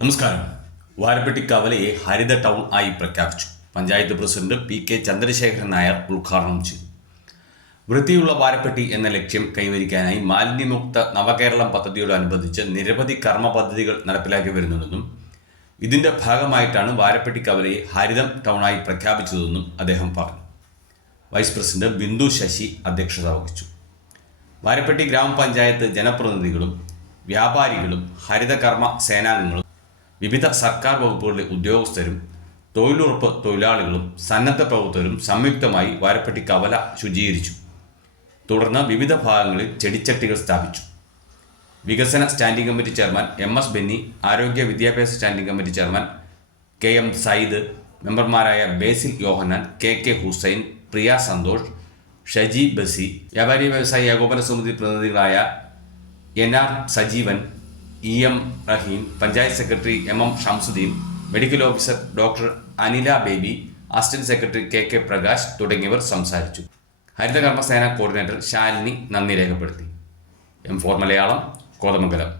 നമസ്കാരം. വാരപ്പെട്ടി കവലയെ ഹരിത ടൗൺ ആയി പ്രഖ്യാപിച്ചു. Panchayat president P K. ചന്ദ്രശേഖരൻ നായർ ഉദ്ഘാടനം ചെയ്തു. വൃത്തിയുള്ള വാരപ്പെട്ടി എന്ന ലക്ഷ്യം കൈവരിക്കാനായി മാലിന്യമുക്ത നവകേരളം പദ്ധതിയോടനുബന്ധിച്ച് നിരവധി കർമ്മ പദ്ധതികൾ നടപ്പിലാക്കി വരുന്നുണ്ടെന്നും ഇതിന്റെ ഭാഗമായിട്ടാണ് വാരപ്പെട്ടി കവലയെ ഹരിതം ടൗണായി പ്രഖ്യാപിച്ചതെന്നും അദ്ദേഹം പറഞ്ഞു. വൈസ് പ്രസിഡന്റ് ബിന്ദു ശശി അധ്യക്ഷത വഹിച്ചു. വാരപ്പെട്ടി ഗ്രാമപഞ്ചായത്ത് ജനപ്രതിനിധികളും വ്യാപാരികളും ഹരിതകർമ്മ സേനാംഗങ്ങളും വിവിധ സർക്കാർ വകുപ്പുകളിലെ ഉദ്യോഗസ്ഥരും തൊഴിലുറപ്പ് തൊഴിലാളികളും സന്നദ്ധ പ്രവർത്തകരും സംയുക്തമായി വാരപ്പെട്ടി കവല ശുചീകരിച്ചു. തുടർന്ന് വിവിധ ഭാഗങ്ങളിൽ ചെടിച്ചട്ടികൾ സ്ഥാപിച്ചു. വികസന standing committee chairman M S. Benny, ആരോഗ്യ വിദ്യാഭ്യാസ standing committee chairman K M. Sayyid, മെമ്പർമാരായ ബേസിൽ യോഹന്നാൻ, കെ.കെ. ഹുസൈൻ, പ്രിയ സന്തോഷ്, ഷജി ബസി, വ്യാപാരി വ്യവസായി ഏകോപന സമിതി പ്രതിനിധികളായ N R. Sajeevan, E M. Rahim, panchayat secretary M M. Shamsuddin, medical officer doctor Anila Baby, assistant secretary K K. Prakash തുടങ്ങിയവർ സംസാരിച്ചു. ഹരിതകർമ്മസേന കോർഡിനേറ്റർ ശാലിനി നന്ദി രേഖപ്പെടുത്തി. M4 മലയാളം, കോതമംഗലം.